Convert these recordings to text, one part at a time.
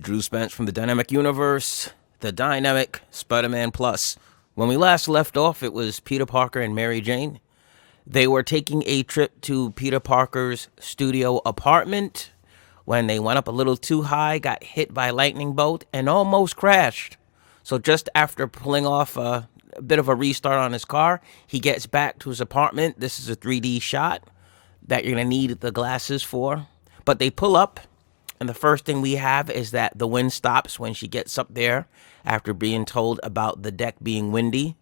Drew Spence from the Dynamic Universe, the Dynamic Spider-Man Plus. When we last left off, it was Peter Parker and Mary Jane. They were taking a trip to Peter Parker's studio apartment when they went up a little too high, got hit by a lightning bolt, and almost crashed. So just after pulling off a bit of a restart on his car, he gets back to his apartment. This is a 3D shot that you're going to need the glasses for. But they pull up, and the first thing we have is that the wind stops when she gets up there after being told about the deck being windy.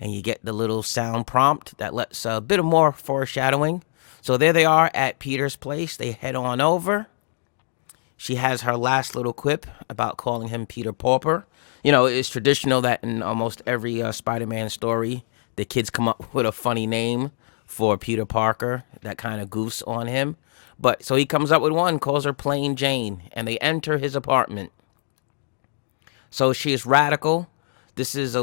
And you get the little sound prompt that lets a bit of more foreshadowing. So there they are at Peter's place. They head on over. She has her last little quip about calling him Peter Pauper. You know, it's traditional that in almost every Spider-Man story, the kids come up with a funny name for Peter Parker that kind of goofs on him. But so he comes up with one, calls her Plain Jane, and they enter his apartment. So she is Radical. This is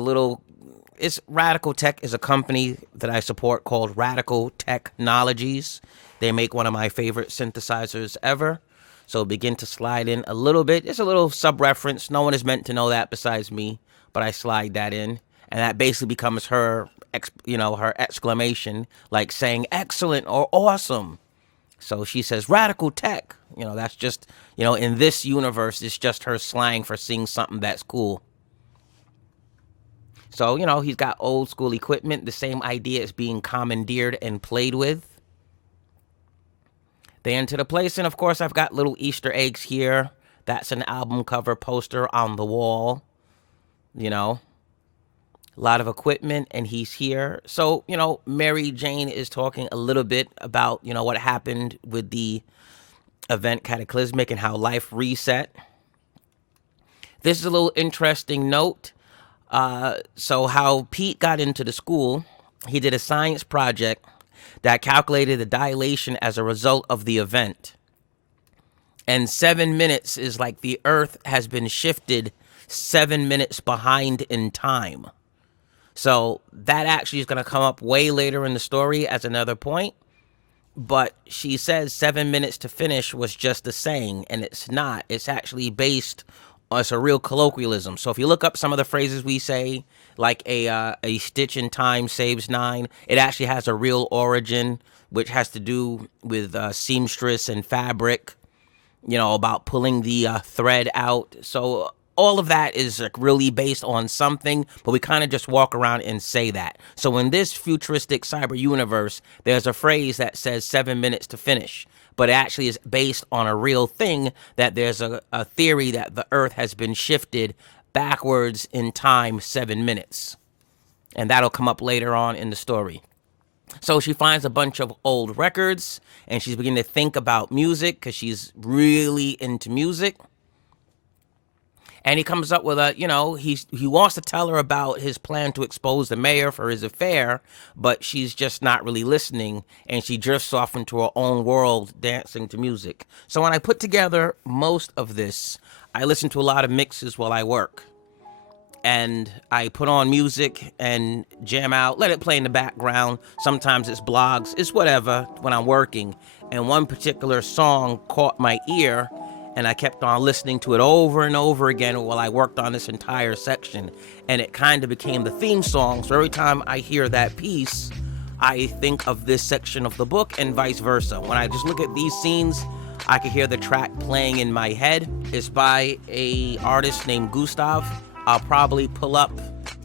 Radical Tech is a company that I support called Radical Technologies. They make one of my favorite synthesizers ever. So begin to slide in a little bit. It's a little sub-reference. No one is meant to know that besides me, but I slide that in. And that basically becomes her exclamation, like saying excellent or awesome. So she says Radical Tech. That's just, in this universe, it's just her slang for seeing something that's cool. So, he's got old school equipment. The same idea is being commandeered and played with. They enter the place, and of course, I've got little Easter eggs here. That's an album cover poster on the wall. A lot of equipment, and he's here. So, Mary Jane is talking a little bit about, what happened with the event Cataclysmic and how life reset. This is a little interesting note. So how Pete got into the school, he did a science project that calculated the dilation as a result of the event. And 7 minutes is like the Earth has been shifted 7 minutes behind in time. So that actually is going to come up way later in the story as another point. But she says 7 minutes to finish was just a saying, and it's not. It's actually based on, it's a real colloquialism. So if you look up some of the phrases we say, like a stitch in time saves 9, it actually has a real origin, which has to do with seamstress and fabric, about pulling the thread out. So all of that is like really based on something, but we kind of just walk around and say that. So in this futuristic cyber universe, there's a phrase that says 7 minutes to finish, but it actually is based on a real thing, that there's a theory that the Earth has been shifted backwards in time 7 minutes. And that'll come up later on in the story. So she finds a bunch of old records, and she's beginning to think about music because she's really into music. And he comes up with he wants to tell her about his plan to expose the mayor for his affair, but she's just not really listening, and she drifts off into her own world dancing to music. So when I put together most of this, I listen to a lot of mixes while I work. And I put on music and jam out, let it play in the background. Sometimes it's blogs, it's whatever when I'm working. And one particular song caught my ear, and I kept on listening to it over and over again while I worked on this entire section. And it kind of became the theme song. So every time I hear that piece, I think of this section of the book and vice versa. When I just look at these scenes, I can hear the track playing in my head. It's by an artist named Guustavv. I'll probably pull up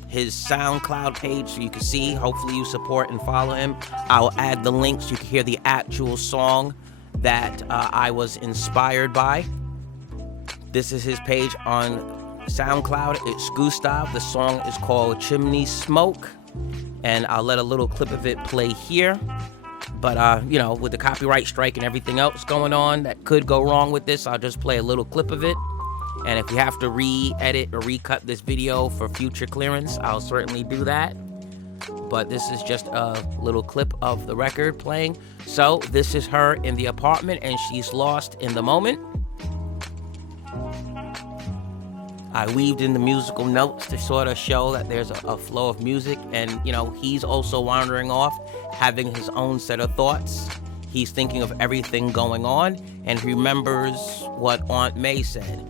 his SoundCloud page so you can see. Hopefully you support and follow him. I'll add the links so you can hear the actual song that I was inspired by. This is his page on SoundCloud. It's Guustavv. The song is called Chimney-Smoke, and I'll let a little clip of it play here. But, with the copyright strike and everything else going on that could go wrong with this, I'll just play a little clip of it. And if you have to re-edit or recut this video for future clearance, I'll certainly do that. But this is just a little clip of the record playing. So this is her in the apartment, and she's lost in the moment. I weaved in the musical notes to sort of show that there's a flow of music. And, he's also wandering off, having his own set of thoughts. He's thinking of everything going on and remembers what Aunt May said.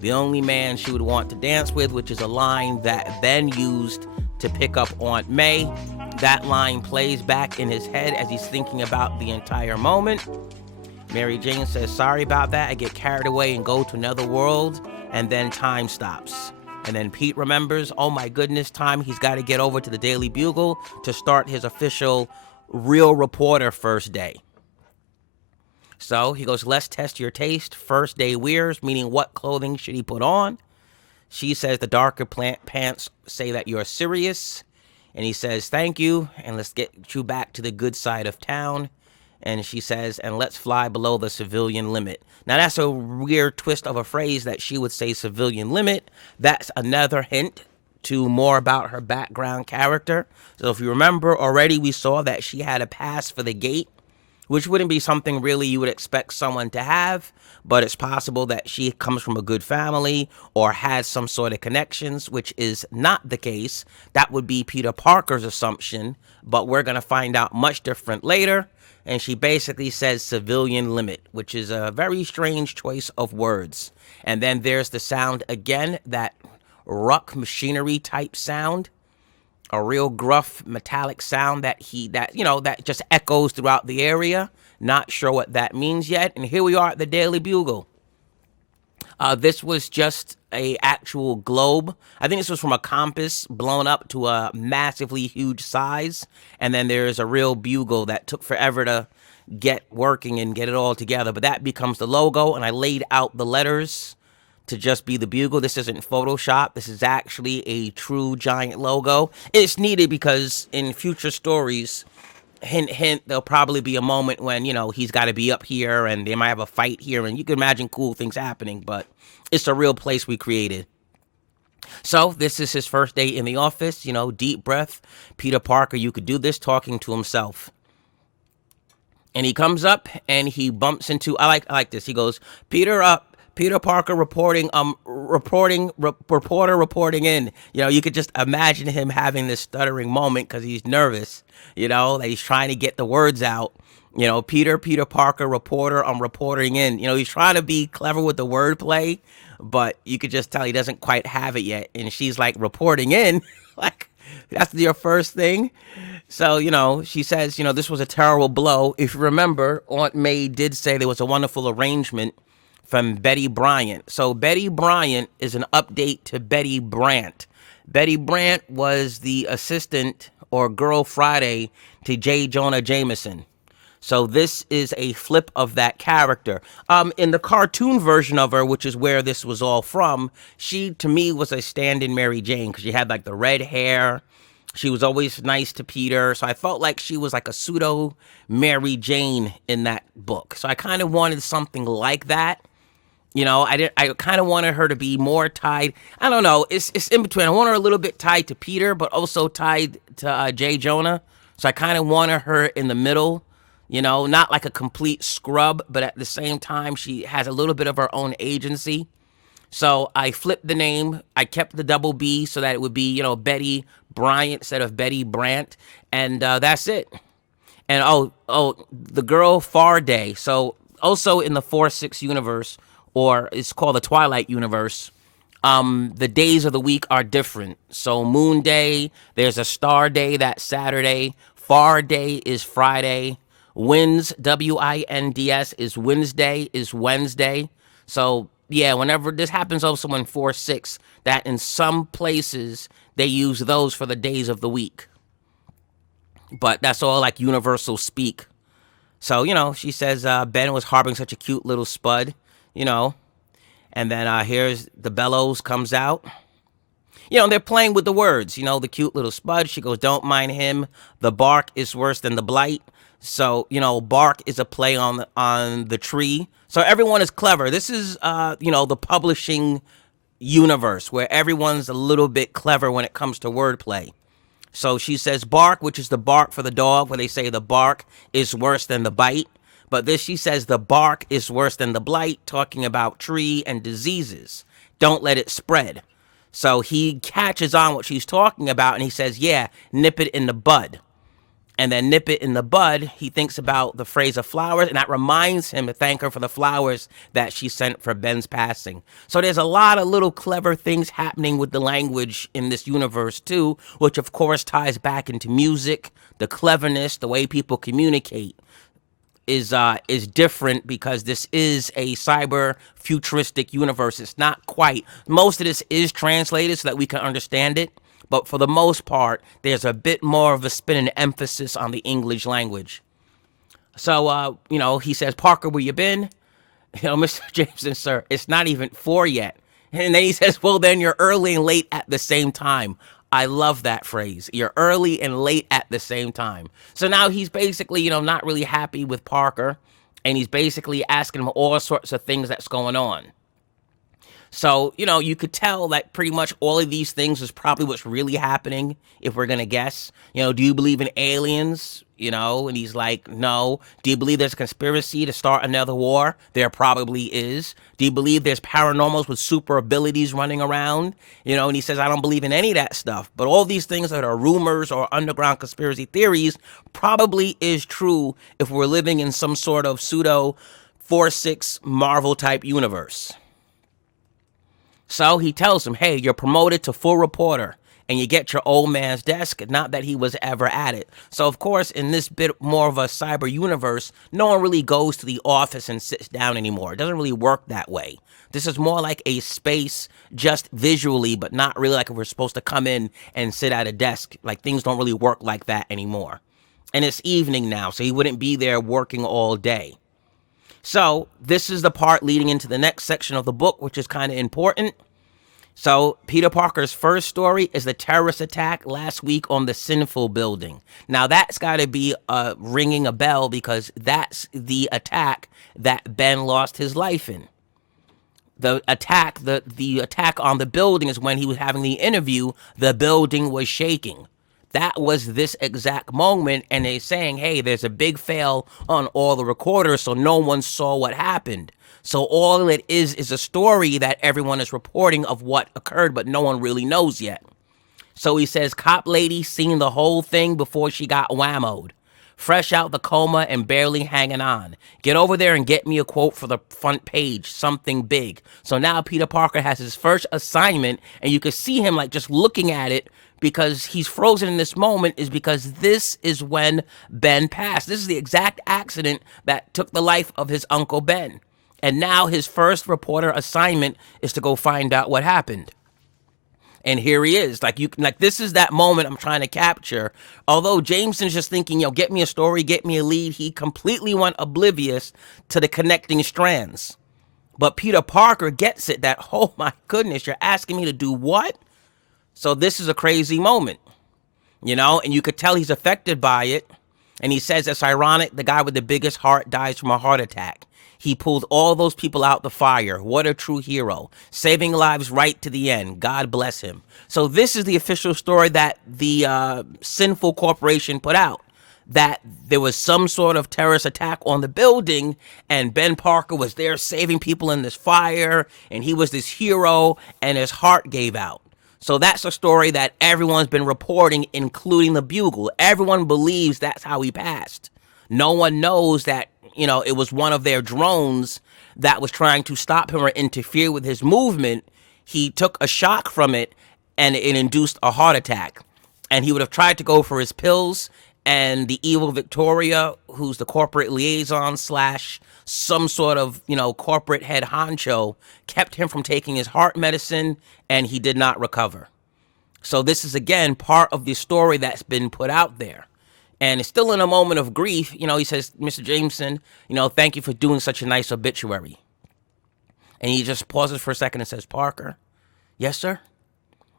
The only man she would want to dance with, which is a line that Ben used to pick up Aunt May. That line plays back in his head as he's thinking about the entire moment. Mary Jane says, sorry about that. I get carried away and go to another world, and then time stops. And then Pete remembers, oh my goodness, time. He's got to get over to the Daily Bugle to start his official real reporter first day. So he goes, let's test your taste. First day wears, meaning what clothing should he put on? She says the darker pants say that you're serious. And he says, thank you, and let's get you back to the good side of town. And she says, and let's fly below the civilian limit. Now, that's a weird twist of a phrase that she would say civilian limit. That's another hint to more about her background character. So if you remember already, we saw that she had a pass for the gate, which wouldn't be something really you would expect someone to have, but it's possible that she comes from a good family or has some sort of connections, which is not the case. That would be Peter Parker's assumption, but we're going to find out much different later. And she basically says civilian limit, which is a very strange choice of words. And then there's the sound again, that ruck machinery type sound. A real gruff metallic sound that just echoes throughout the area. Not sure what that means yet. And here we are at the Daily Bugle. This was just a actual globe. I think this was from a compass blown up to a massively huge size. And then there's a real bugle that took forever to get working and get it all together. But that becomes the logo. And I laid out the letters to just be the bugle. This isn't Photoshop. This is actually a true giant logo. It's needed because in future stories, hint, hint, there'll probably be a moment when, he's got to be up here and they might have a fight here. And you can imagine cool things happening, but it's a real place we created. So this is his first day in the office, deep breath. Peter Parker, you could do this, talking to himself. And he comes up and he bumps into, I like this. He goes, Peter Parker reporting in. You could just imagine him having this stuttering moment because he's nervous, that he's trying to get the words out. Peter Parker reporter, I'm reporting in. He's trying to be clever with the wordplay, but you could just tell he doesn't quite have it yet. And she's like, reporting in? Like, that's your first thing? So, she says, this was a terrible blow. If you remember, Aunt May did say there was a wonderful arrangement from Betty Bryant. So Betty Bryant is an update to Betty Brant. Betty Brant was the assistant or Girl Friday to J. Jonah Jameson. So this is a flip of that character. In the cartoon version of her, which is where this was all from, she, to me, was a stand-in Mary Jane because she had like the red hair. She was always nice to Peter. So I felt like she was like a pseudo Mary Jane in that book. So I kind of wanted something like that. I kind of wanted her to be more tied. I don't know. It's in between. I want her a little bit tied to Peter, but also tied to J. Jonah. So I kind of wanted her in the middle, not like a complete scrub, but at the same time, she has a little bit of her own agency. So I flipped the name. I kept the double B so that it would be, Betty Bryant instead of Betty Brant. And that's it. And the girl Faraday. So also in the 4-6 universe, or it's called the Twilight universe, the days of the week are different. So Moon Day, there's a Star Day, that's Saturday. Far Day is Friday. Winds, W-I-N-D-S, is Wednesday. So, yeah, whenever this happens also in 4-6, that in some places they use those for the days of the week. But that's all like universal speak. So, she says Ben was harboring such a cute little spud. And then here's the bellows comes out. They're playing with the words, the cute little spud. She goes, don't mind him. The bark is worse than the blight. So, bark is a play on the tree. So everyone is clever. This is, the publishing universe where everyone's a little bit clever when it comes to wordplay. So she says bark, which is the bark for the dog, where they say the bark is worse than the bite. But this, she says the bark is worse than the blight, talking about tree and diseases. Don't let it spread. So he catches on what she's talking about, and he says, yeah, nip it in the bud. and then nip it in the bud, he thinks about the phrase of flowers, and that reminds him to thank her for the flowers that she sent for Ben's passing. So there's a lot of little clever things happening with the language in this universe too, which of course ties back into music, the cleverness, the way people communicate is different because this is a cyber futuristic universe. It's not quite. Most of this is translated so that we can understand it, but for the most part, there's a bit more of a spin and emphasis on the English language. So, he says, Parker, where you been? Mr. Jameson, sir, it's not even 4 yet. And then he says, well, then you're early and late at the same time. I love that phrase. You're early and late at the same time. So now he's basically, not really happy with Parker. And he's basically asking him all sorts of things that's going on. So, you could tell that pretty much all of these things is probably what's really happening, if we're going to guess. Do you believe in aliens? And he's like, no. Do you believe there's a conspiracy to start another war? There probably is. Do you believe there's paranormals with super abilities running around? And he says, I don't believe in any of that stuff. But all these things that are rumors or underground conspiracy theories probably is true if we're living in some sort of pseudo 4-6 Marvel type universe. So he tells him, hey, you're promoted to full reporter and you get your old man's desk. Not that he was ever at it. So, of course, in this bit more of a cyber universe, no one really goes to the office and sits down anymore. It doesn't really work that way. This is more like a space just visually, but not really like if we're supposed to come in and sit at a desk. Like, things don't really work like that anymore. And it's evening now, so he wouldn't be there working all day. So this is the part leading into the next section of the book, which is kind of important. So Peter Parker's first story is the terrorist attack last week on the Sinful building. Now that's got to be ringing a bell because that's the attack that Ben lost his life in. The attack on the building is when he was having the interview, the building was shaking. That was this exact moment, and they're saying, hey, there's a big fail on all the recorders, so no one saw what happened. So all it is a story that everyone is reporting of what occurred, but no one really knows yet. So he says, cop lady seen the whole thing before she got whammoed. Fresh out the coma and barely hanging on. Get over there and get me a quote for the front page, something big. So now Peter Parker has his first assignment, and you can see him like just looking at it, because he's frozen in this moment is because this is when Ben passed. This is the exact accident that took the life of his Uncle Ben. And now his first reporter assignment is to go find out what happened. And here he is. This is that moment I'm trying to capture. Although Jameson's just thinking, get me a story, get me a lead, he completely went oblivious to the connecting strands. But Peter Parker gets it that, oh my goodness, you're asking me to do what? So this is a crazy moment, and you could tell he's affected by it. And he says it's ironic the guy with the biggest heart dies from a heart attack. He pulled all those people out the fire. What a true hero. Saving lives right to the end. God bless him. So this is the official story that the Sinful Corporation put out. That there was some sort of terrorist attack on the building, and Ben Parker was there saving people in this fire, and he was this hero, and his heart gave out. So that's a story that everyone's been reporting, including the Bugle. Everyone believes that's how he passed. No one knows that, it was one of their drones that was trying to stop him or interfere with his movement. He took a shock from it, and it induced a heart attack. And he would have tried to go for his pills, and the evil Victoria, who's the corporate liaison / some sort of, corporate head honcho, kept him from taking his heart medicine, and he did not recover. So this is, again, part of the story that's been put out there. And it's still in a moment of grief. He says, Mr. Jameson, thank you for doing such a nice obituary. And he just pauses for a second and says, Parker, yes, sir?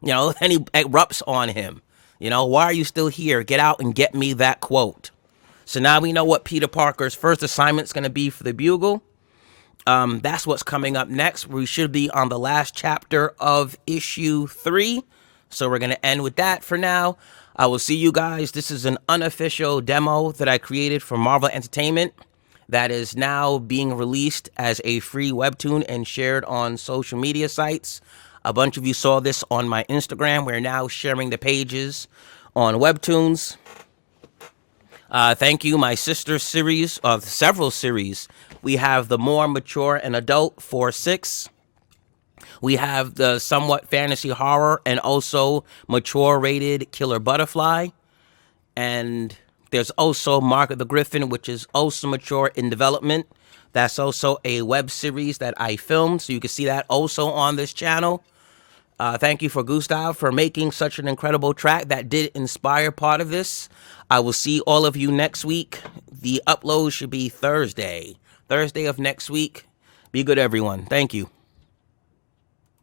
And he erupts on him. Why are you still here? Get out and get me that quote. So now we know what Peter Parker's first assignment's going to be for the Bugle. That's what's coming up next. We should be on the last chapter of issue 3. So we're going to end with that for now. I will see you guys. This is an unofficial demo that I created for Marvel Entertainment that is now being released as a free webtoon and shared on social media sites. A bunch of you saw this on my Instagram. We're now sharing the pages on Webtoons. Thank you, my sister series, several series. We have the more mature and adult 4-6. We have the somewhat fantasy horror and also mature rated Killer Butterfly. And there's also Mark of the Griffin, which is also mature in development. That's also a web series that I filmed, so you can see that also on this channel. Thank you for Guustavv for making such an incredible track that did inspire part of this. I will see all of you next week. The upload should be Thursday of next week. Be good, everyone. Thank you.